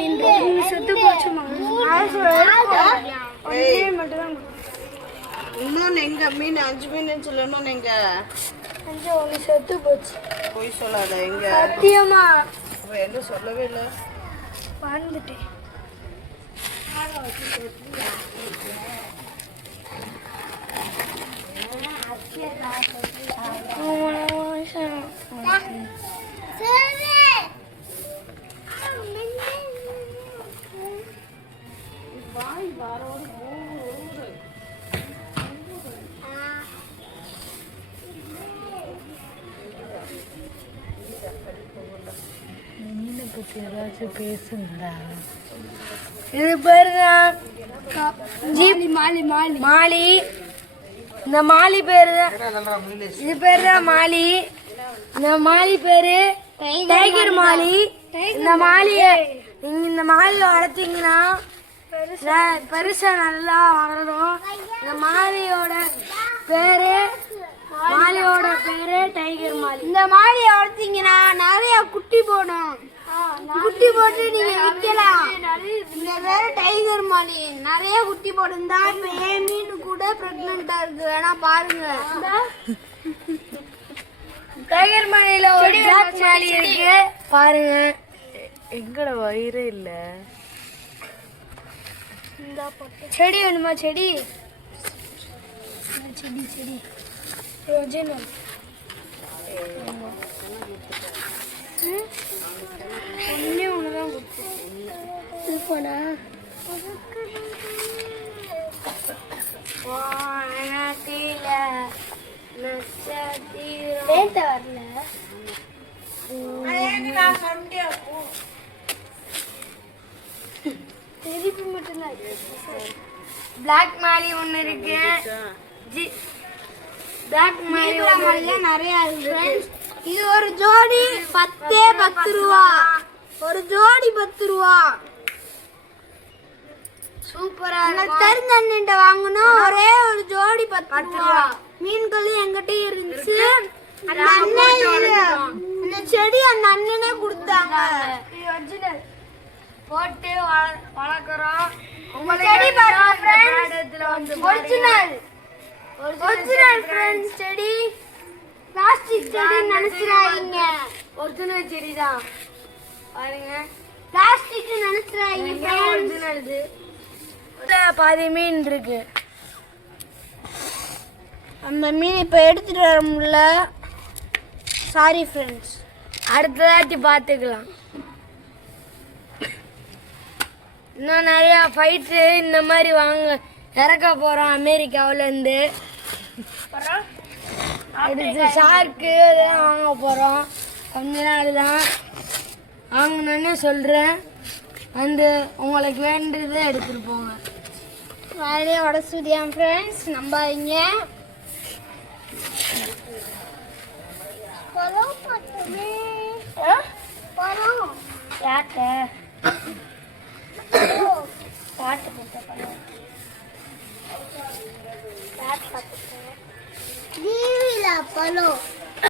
மீன் செத்து போச்சுமா. இன்னொன்று எங்க மீன் 5 மீன் சொல்லணும். நீங்க 5 ஒன்று செத்து போச்சு. போய் சொல்லாத. எங்க சத்தியமா என்ன சொல்லவே இல்லை. வந்துட்டேன். மீனை பற்றி ஏதாச்சும் பேசுங்கடா. இது பேரு ஜீப் மாலி மாலி மாலி. இந்த மாலி பேரு இது பேரு தான் மாலி. இந்த மாலி பேரு டைகர் மாலி. இந்த மாலியை இந்த மாலியை வளர்த்தீங்கன்னா பெருசா நல்லா வளரும். இந்த மாலியோட பேரு டைகர் மாலி. இந்த மாலியை வளர்த்தீங்கன்னா நிறைய குட்டி போடும். குட்டி போட்டு நீங்க விற்கலாம். இந்த வேற டைகர் மாலி நிறைய குட்டி போடும் தான். இப்ப ஏன் மீன் கூட பிரெக்னண்டா இருக்கு, வேணா பாருங்க. டைகர் மாலியில ஒரு பிளாக் மாலி இருக்கு, பாருங்க. எங்கட வயிறே இல்ல. செடி வேணுமா? செடி செடி செடி ஒரிஜினல். ஒன்னே ஒண்ணுதான் கொடுத்தேன். திருப்பி மட்டும்தான். பிளாக் மாலி ஒண்ணு இருக்கு. பிளாக் மாலியா நிறைய இருக்கு. இது ஒரு ஜோடி 10 ரூபா. ஒரு ஜோடி 10 ரூபா. சூப்பரா தெரிஞ்ச அண்ணன்ட்ட வாங்கணும். ஒரே ஒரு ஜோடி 10 ரூபா. மீன்கள் எங்கிட்ட இருந்துச்சு. அந்த செடி அந்த அண்ணனே கொடுத்தாங்க. போட்டு வளர்க்குறோம். ஒரிஜினல் ஃப்ரெண்ட்ஸ் செடி. பிளாஸ்டிக் செடி நினைச்சிடாதீங்க. ஒரிஜினல் செடி தான் பாருங்க. பிளாஸ்டிக் நினைச்சிடாதீங்க. ஒரிஜினல் இது. பாதி மீன் இருக்கு. அந்த மீன் இப்ப எடுத்துட்டு வர முடியல. சாரி ஃப்ரெண்ட்ஸ், அடுத்ததாட்டி பார்த்துக்கலாம். இன்னும் நிறைய ஃபைட்டு இந்த மாதிரி இறக்க போறோம் அமெரிக்காவிலேருந்து. அடுத்து ஷார்க்கு இதெல்லாம் வாங்க போகிறோம். கொஞ்ச நாள் தான் வாங்கணுன்னு சொல்கிறேன். வந்து உங்களுக்கு வேண்டியதை எடுத்துகிட்டு போங்க. வேலையே உடச்சுதியான் ஃப்ரெண்ட்ஸ், நம்பாதீங்க. யார்கிட்ட பாட்டு போட்ட பழம்